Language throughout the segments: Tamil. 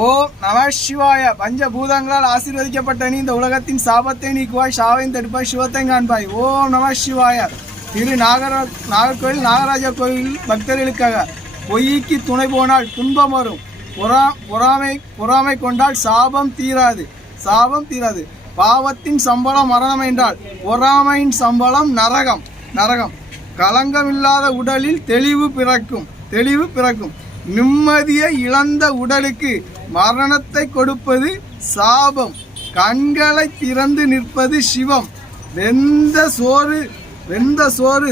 ஓம் நம சிவாய. பஞ்சபூதங்களால் ஆசீர்வதிக்கப்பட்ட நீ இந்த உலகத்தின் சாபத்தை நீக்குவாய், சாவையும் தடுப்பாய், சிவத்தை காண்பாய். ஓம் நம சிவாய. திரு நாகர்கோவில் நாகராஜா கோயில் பக்தர்களுக்காக பொய்க்கு துணை போனால் துன்பம் வரும், பொறாமை கொண்டால் சாபம் தீராது, சாபம் தீராது. பாவத்தின் சம்பளம் மரணம் என்றால் பொறாமையின் சம்பளம் நரகம், நரகம். களங்கமில்லாத உடலில் தெளிவு பிறக்கும், தெளிவு பிறக்கும். நிம்மதியை இழந்த உடலுக்கு மரணத்தை கொடுப்பது சாபம். கண்களை திறந்து நிற்பது சிவம். வெந்த சோறு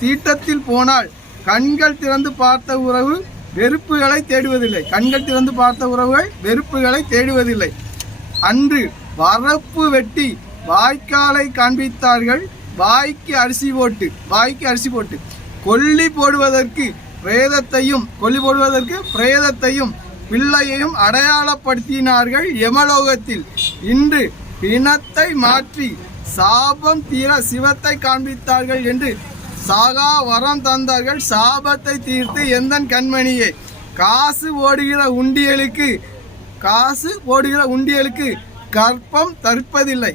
தீட்டத்தில் போனால் கண்கள் திறந்து பார்த்த உறவு வெறுப்புகளை தேடுவதில்லை, கண்கள் திறந்து பார்த்த உறவுகள் வெறுப்புகளை தேடுவதில்லை. அன்று வரப்பு வெட்டி வாய்க்காலை காண்பித்தார்கள், வாய்க்கு அரிசி போட்டு கொல்லி போடுவதற்கு பிரேதத்தையும் பிள்ளையையும் அடையாளப்படுத்தினார்கள் யமலோகத்தில். இன்று பிணத்தை மாற்றி சாபம் தீர சிவத்தை காண்பித்தார்கள் என்று சாகா வரம் தந்தார்கள். சாபத்தை தீர்த்து எந்தன் கண்மணியே, காசு ஓடுகிற உண்டியலுக்கு கர்ப்பம் தரிப்பதில்லை,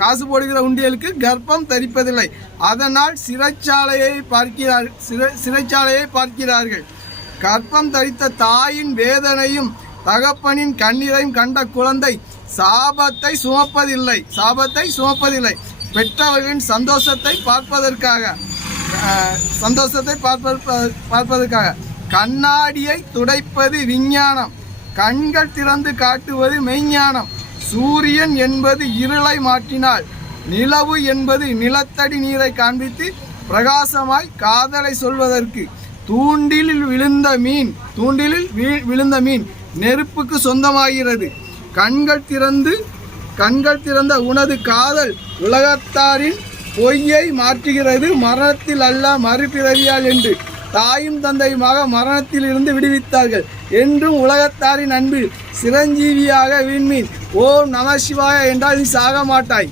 காசு போடுகிற உண்டியலுக்கு கர்ப்பம் தரிப்பதில்லை. அதனால் சிறைச்சாலையை பார்க்கிறார்கள். கர்ப்பம் தரித்த தாயின் வேதனையும் தகப்பனின் கண்ணீரையும் கண்ட குழந்தை சாபத்தை சுமப்பதில்லை. பெற்றவர்களின் சந்தோஷத்தை பார்ப்பதற்காக கண்ணாடியை துடைப்பது விஞ்ஞானம், கண்கள் திறந்து காட்டுவது மெய்ஞானம். சூரியன் என்பது இருளை மாற்றினால், நிலவு என்பது நிலத்தடி நீரை காண்பித்து பிரகாசமாய் காதலை சொல்வதற்கு. தூண்டிலில் விழுந்த மீன் நெருப்புக்கு சொந்தமாகிறது. கண்கள் திறந்த உனது காதல் உலகத்தாரின் பொய்யை மாற்றுகிறது, மரணத்தில் அல்ல மறுபிறவியால் என்று. தாயும் தந்தையுமாக மரணத்தில் இருந்து விடுவித்தார்கள். என்றும் உலகத்தாரின் அன்பில் சிரஞ்சீவியாக விண்மீன். ஓம் நம சிவாய என்றால் நீ சாக மாட்டாய்.